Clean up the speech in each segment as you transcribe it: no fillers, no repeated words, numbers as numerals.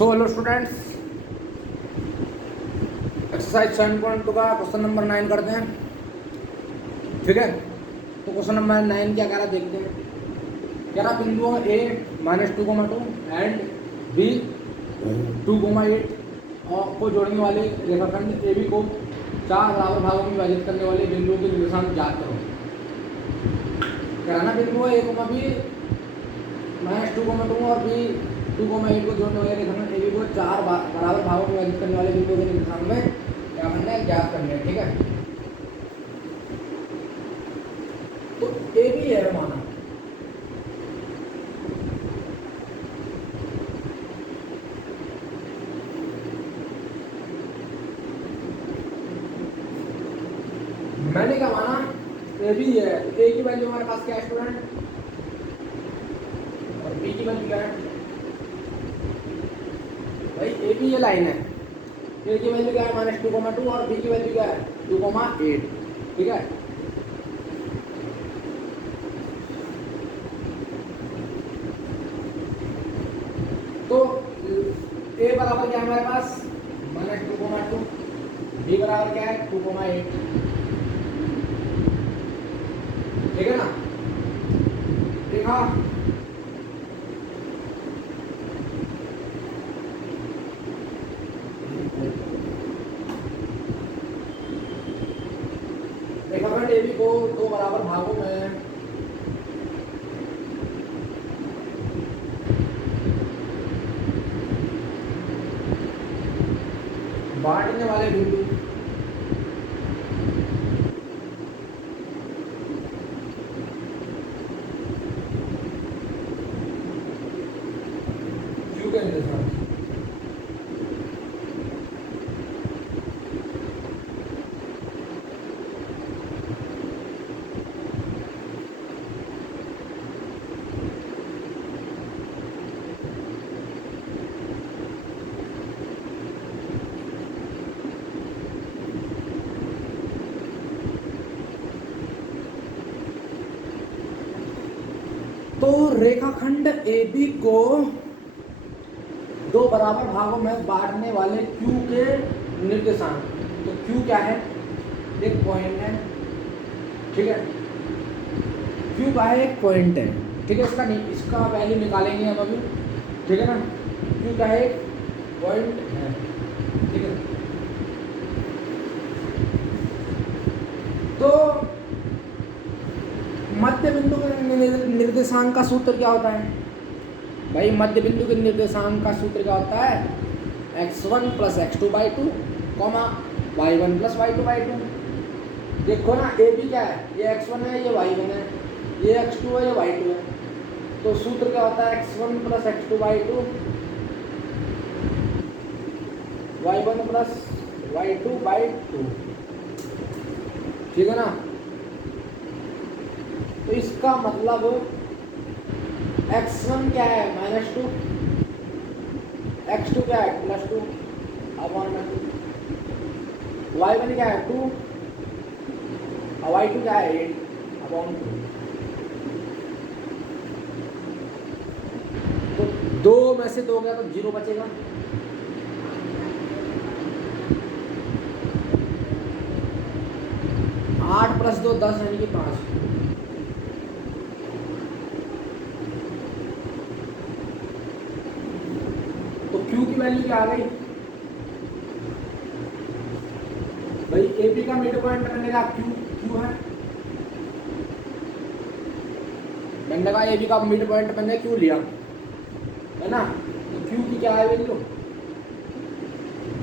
So hello students, exercise 7.2 का question number 9 करते हैं। ठीक है, तो क्वेश्चन नंबर 9 क्या कह रहा देखते हैं। कह रहा बिंदुओं ए -2,2 एंड बी 2,8 और को जोड़ने वाले रेखाखंड ए बी को 4 बराबर भागों में विभाजित करने वाले बिंदुओं के निर्देशांक ज्ञात करो। कह रहा ना बिंदुओं ए को बी -2,2 और बी 2,8 को जोड़ने वाले रेखाखंड ए बी को 4 बराबर भागों में विभाजित करने वाले बिंदुओं के निर्देशांक में क्या करना है, ज्ञात करना है। ठीक है, तो ए बी है माना, मैंने क्या माना ए बी है। ए की वैल्यू हमारे पास क्या है स्टूडेंट, और बी की वैल्यू क्या है भाई। ए बी ये लाइन है, ए की वैल्यू क्या है -2,2 और बी की वैल्यू क्या है 2,8। ठीक है, तो ए बराबर क्या है हमारे पास -2,2, बी बराबर क्या है 2,8। ठीक है ना, देखा रेखाखंड ए बी को 2 बराबर भागों में बांटने वाले बिंदु क्यू के निर्देशांक तो रेखाखंड ए बी को 2 बराबर भागों में बांटने वाले Q के निर्देशांक। तो Q क्या है, एक पॉइंट है। ठीक है, Q का है एक पॉइंट है। ठीक है, इसका वैल्यू निकालेंगे हम अभी। ठीक है ना, Q का है एक पॉइंट है। ठीक है, तो मध्य बिंदु के निर्देशांक का सूत्र क्या होता है भाई। मध्य बिंदु के निर्देशांक का सूत्र क्या होता है, x1 + x2/2, y1 + y2/2। देखो ना, ए बी क्या है, ये x1 है, ये y1 है, ये x2 है, ये y2 है। तो सूत्र क्या होता है, x1 + x2/2, y1 + y2/2। ठीक है ना, तो इसका मतलब x1 क्या है -2, x2 क्या है +2 अपॉन में 2, y1 क्या है 2 और y2 क्या है 8 अपॉन 2। तो 2 में से 2 गया तो 0 बचेगा। आठ प्लस 2 10 यानी कि 5। तो Q की वैल्यू क्या आ गई भाई। ए बी का मिड पॉइंट मैंने कहा Q है, मैंने कहा ए बी का मिड पॉइंट मैंने Q लिया है ना। तो Q की क्या है वैल्यू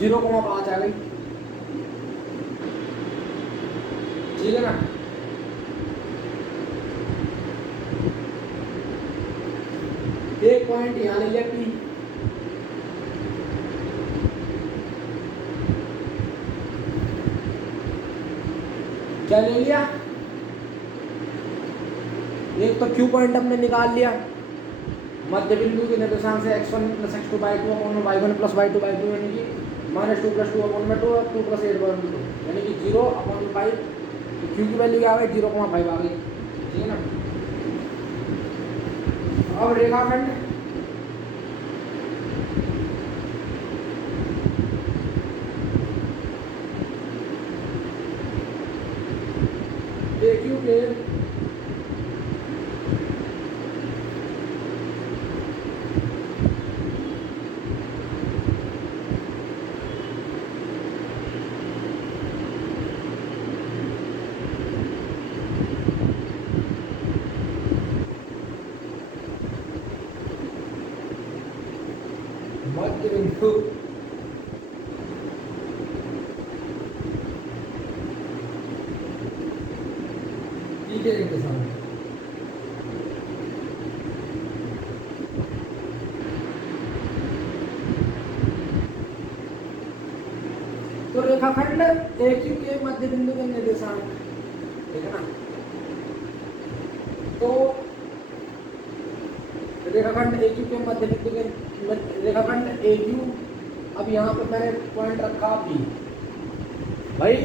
0,5 आ गई। ठीक है ना, एक पॉइंट यहाँ ले लिया P, क्या ले लिया, एक तो Q पॉइंट हमने निकाल लिया। मध्य बिंदु के निर्देशांक से x1 + x2/2 upon y1 + y2/2 यानी कि -2 + 2 अपॉन में 2 और 2 + 8/2 यानी कि 0 अपॉन 5। तो Q की वैल्यू क्या आ गई 0,5 आ गई। ठीक है ना, अब रेखाखंड मध्य बिंदु पी के निर्देशांक। तो रेखाखंड AQ के मध्य बिंदु के निर्देशांक, ठीक है ना। तो रेखाखंड AQ के मध्य बिंदु के रेखाखंड AQ, अब यहाँ पे मैंने पॉइंट रखा P भाई।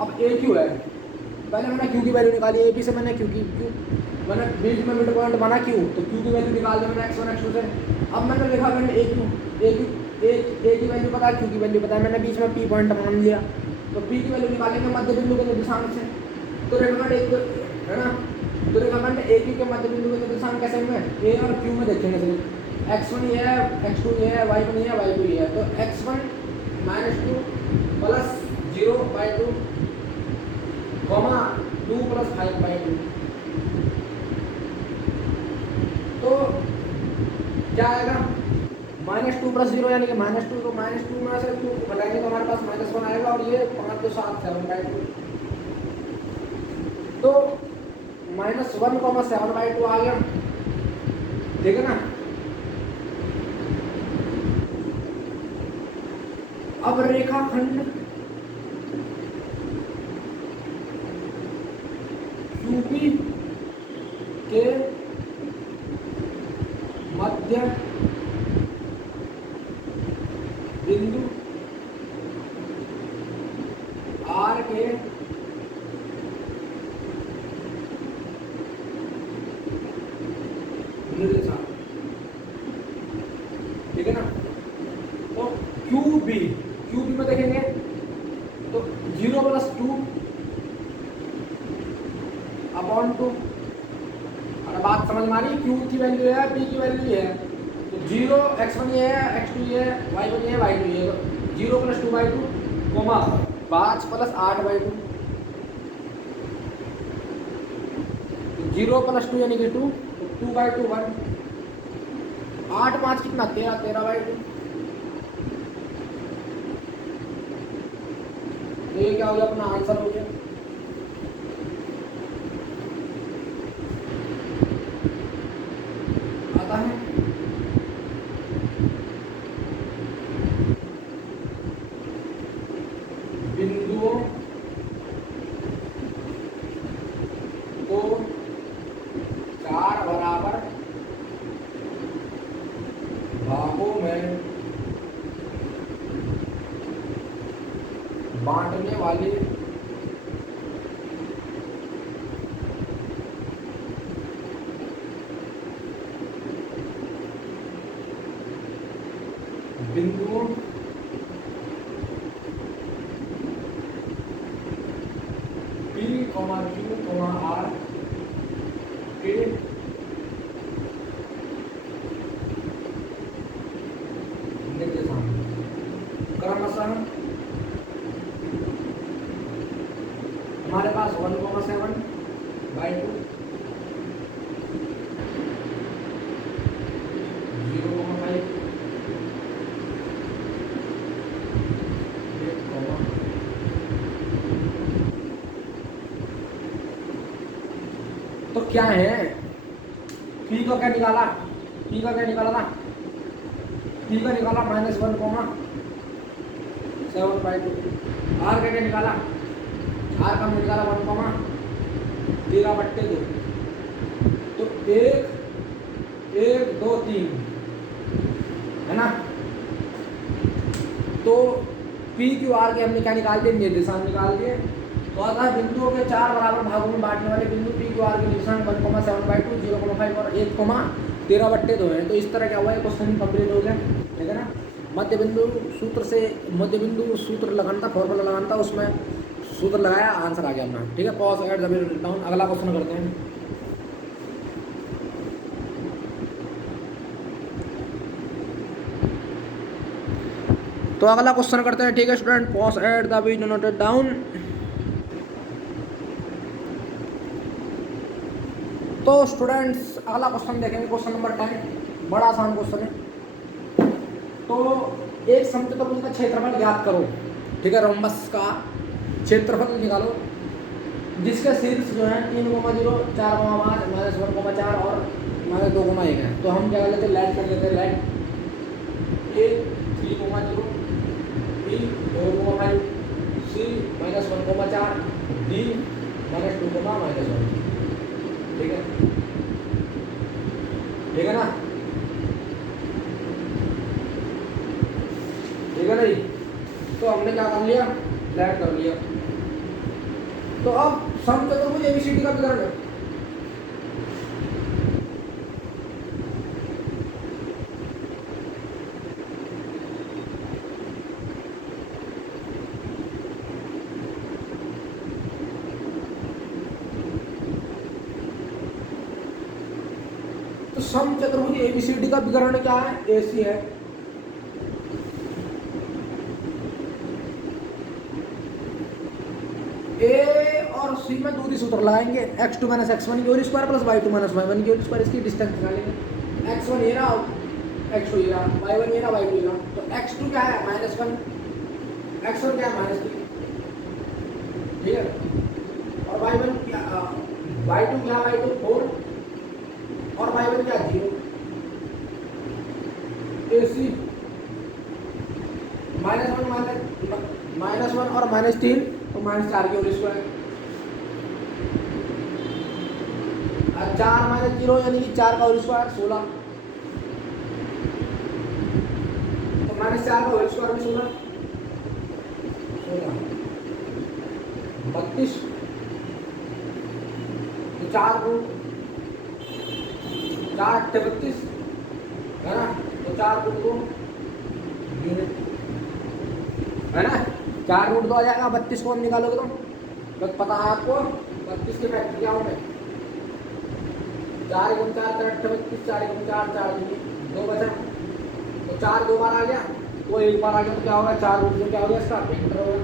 अब AQ है, पहले मैंने Q की वैल्यू निकाली, AP से मैंने Q मैंने बीच में मिड पॉइंट बना Q, तो Q की वैल्यू निकाल दी मैंने x1 x2 से। अब मैंने रेखाखंड A की वैल्यू पता है, Q की वैल्यू पता है, मैंने बीच में P पॉइंट मान लिया, तो P की वैल्यू निकालेंगे मध्य बिंदु के निर्देशांक से। तो रेखाखंड एक है ना, तो रेखाखंड AQ के मध्य बिंदु के निर्देशांक कैसे में A और Q में देखेंगे सिर्फ। x1 ये है, x2 ये है, y1 ये है, y2 ये है। तो x1 -2 प्लस 0/2 कॉमा 2 प्लस 5/2। तो क्या आएगा, -2 प्लस 0 यानी कि -2, तो -2 में से 2 घटाएंगे तो हमारे पास -1 आएगा, और ये 5 2 7 7/2। तो -1, 7/2 आ गया, ठीक है ना। अब रेखाखंड QP के मध्य बिंदु R के निर्देशांक, ठीक है ना। तो QB में देखेंगे तो 0 + 2 अपॉन 2। और बात समझ में आ रही, Q की वैल्यू है, P की वैल्यू है, तो 0 x1 ये है, x2 ये है, y1 ये है, y2 ये है। तो 0 + 2/2 कोमा 5 + 8/2। 0 + 2 यानी कि 2, 2/2 1, 8 5 कितना 13, 13/2। तो ये क्या हो गया, अपना आंसर हो गया। आता है बिंदुओं को 4 बराबर भागों में बांटने वाले बिंदुओं P, Q, R के निर्देशांक क्रमशः हमारे पास 1,7/2, 0,5, 8, तो क्या है, P का क्या निकाला, P का क्या निकाला था, P का निकाला -1, 7/2। R का क्या निकाला, R का निकाला 1, 13/2। तो 1 1 2 3 है ना। तो P Q R के हमने क्या निकाल दिए, निर्देशांक निकाल दिए। तो अतः बिंदुओं के 4 बराबर भागों में बांटने वाले बिंदु P Q R के निर्देशांक 1,7/2, 0,5 और 1,13/2 है। तो इस तरह क्या हुआ है, क्वेश्चन कंप्लीट हो गया, ठीक है ना। मध्य बिंदु सूत्र लगाना था, फॉर्मूला लगाना था, उसमें सूत्र लगाया, आंसर आ गया अपना, ठीक है। पॉज एट द डाउन, अगला क्वेश्चन करते हैं। तो अगला क्वेश्चन करते हैं, ठीक है student. Pause at the video noted down. तो स्टूडेंट्स अगला क्वेश्चन देखेंगे, क्वेश्चन नंबर 10, बड़ा आसान क्वेश्चन है। तो एक समचतुर्भुज का क्षेत्रफल ज्ञात करो, ठीक है, रोम्बस का क्षेत्रफल निकालो जिसके शीर्ष जो है 3,0, 4,5, -1,4 और -2,1 है। तो हम क्या कर लेते हैं, लेट कर लेते हैं, लेट ए 3,0, बी 2,5, सी -1,4, डी -2,-1। ठीक है, ठीक है ना, ठीक है नहीं। तो हमने क्या कर लिया, लेट कर लिया। तो अब समचतुर्भुज एबीसीडी का विवरण है। तो समचतुर्भुज एबीसीडी का विकर्ण क्या है, एसी है। ए और सी में दूरी सूत्र लगाएंगे, x2 - x1 की whole square plus y2 - y1 की होल स्क्वायर, इसकी डिस्टेंस निकालेंगे। x1 ये रहा, x2 ये रहा, y1 ये रहा, y2 ये रहा। तो x2 क्या है, -1, x1 क्या है, -3, ठीक है, और y1 क्या, y2 क्या है, y2 4 और y1 क्या 0। AC -1 और -3 तो -4 की होल स्क्वायर, 4 - 0 यानी कि 4 का होल स्क्वायर 16, तो -4 का होल स्क्वायर भी 16, 32, तो 4 रूट 4 8 32 है ना, तो 4 रूट 2 यूनिट है ना, 4 रूट 2 आ जाएगा। 32 को हम निकालोगे तो पता है आपको 32 के फैक्टर क्या होंगे, 4 × 4 = 32, 4 × 4 4 2 बचा, तो 4 2 बार आ गया, वो एक बार आ गया तो क्या होगा, 4 रूट 2 क्या हो गया, इसका फैक्टर होगा।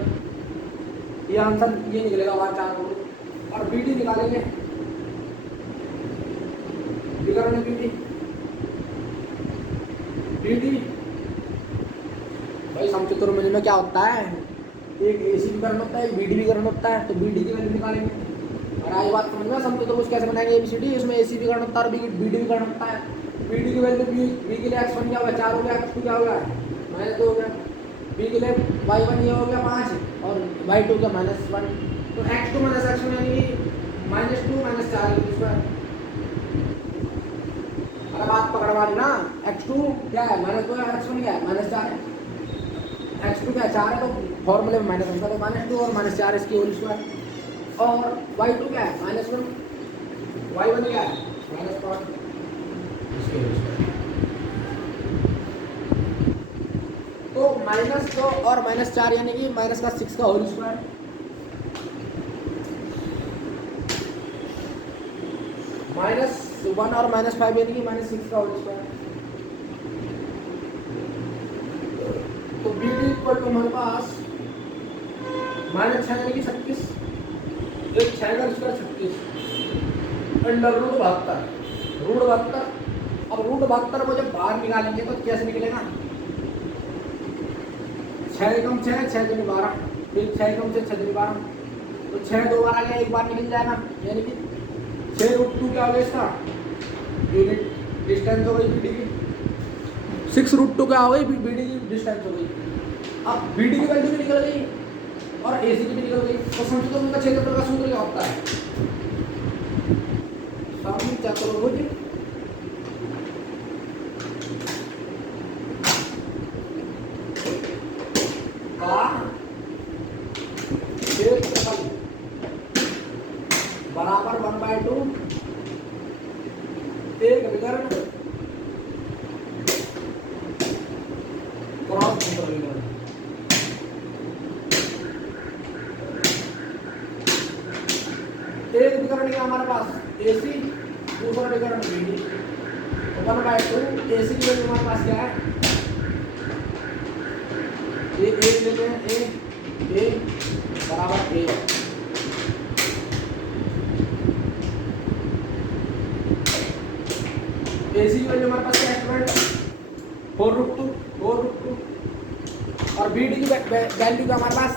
ये आंसर ये निकलेगा वहाँ 4 रूट। और बीडी निकालेंगे, विकर्ण बीडी भाई समचतुर्भुज में क्या होता है, एक एसी विकर्ण होता है, एक बीडी विकर्ण होता है। तो बीडी की वैल्यू निकालेंगे। और आज बात समझ में, समचतुर्भुज कैसे बनाएंगे एबीसीडी, इसमें एसी विकर्ण होता है और बीडी विकर्ण होता है। बीडी की वैल्यू बी के लिए x1 क्या होगा, 4 हो गया, x2 क्या होगा, -2 हो गया, बी के लिए y1 ये हो गया 5 और y2 क्या -1, तो x2 - x1 यानी -2 - 4 की स्क्वायर। अगर बात पकड़वा ली ना, x2 क्या है, -2 है, x1 क्या है, -4 है, x2 क्या है, 4 है, तो फॉर्मूले में माइनस होगा, तो -2 और -4 इसकी होल स्क्वायर। और y2 क्या है, -1, y1 क्या है, -5 इसकी होल स्क्वायर। तो -2 और -4 यानी कि -6 का होल स्क्वायर। -1 और -5 यानी कि -6 का होल स्क्वायर। तो बी डी इक्वल टू हमारे पास -6 यानी कि 36, जो 6 का स्क्वायर 36 अंडर रूट 72, रूट 72। अब रूट 72 को जब बाहर निकालेंगे तो कैसे निकलेगा, 6 × 6 6 × 12, फिर 6 × 6 6 × 12, तो 6 2 बार आ गया, एक बार निकल जाएगा, यानी कि 6√2 क्या हो गया इसका यूनिट डिस्टेंस हो गई बीडी की, 6√2 क्या हो गई बीडी की डिस्टेंस हो गई। अब बीडी की वैल्यू भी निकल गई और एसी की भी निकल गई। तो समचतुर्भुज का क्षेत्रफल का सूत्र क्या होता है, समचतुर्भुज का क्षेत्रफल बराबर 1/2 एक विकर्ण क्रॉस विकर्ण। एक विकर्ण क्या हमारे पास एसी, दूसरा विकर्ण बीडी, तो 1/2 एसी की वैल्यू हमारे पास क्या है, ये एक लेते हैं, ए बराबर ए, एसी की वैल्यू हमारे पास क्या है स्टूडेंट, 4√2 4√2 और बी डी की वैल्यू का हमारे पास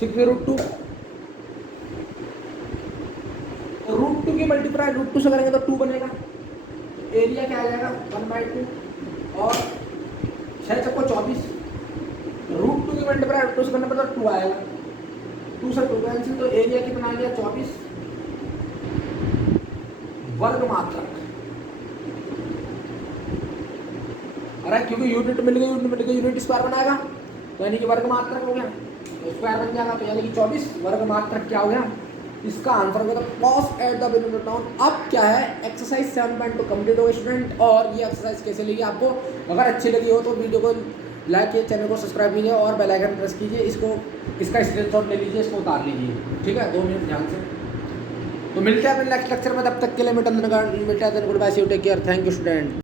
6√2। √2 की मल्टीप्लाई √2 से करेंगे तो 2 बनेगा। एरिया क्या आ जाएगा 1/2 और 6 चक्को 24। √2 की मल्टीप्लाई √2 से करने पर तो 2 आएगा। 2 से 2 कैंसिल तो एरिया कितना आ गया 24 वर्ग मात्रक। अरे क्योंकि यूनिट मिल गई यूनिट स्क्वायर बनाएगा तो यानी कि वर्ग मात्रक हो गया तो स्क्वायर बन जाएगा तो यानी कि 24 वर्ग मात्रक क्या हो गया इसका आंसर हो गया कॉस एट द बिंदु टाउन। अब क्या है एक्सरसाइज 7.2 कंप्लीट हो गई स्टूडेंट। और ये एक्सरसाइज कैसे लगी आपको, अगर अच्छी लगी हो तो वीडियो को लाइक कीजिए, चैनल को सब्सक्राइब कीजिए और बेल आइकन प्रेस कीजिए। इसका स्क्रीनशॉट ले लीजिए, इसको उतार लीजिए, ठीक है 2 मिनट ध्यान से। तो मिलते हैं अपने नेक्स्ट लेक्चर में, तब तक के लिए goodbye, see you, take care, thank you student.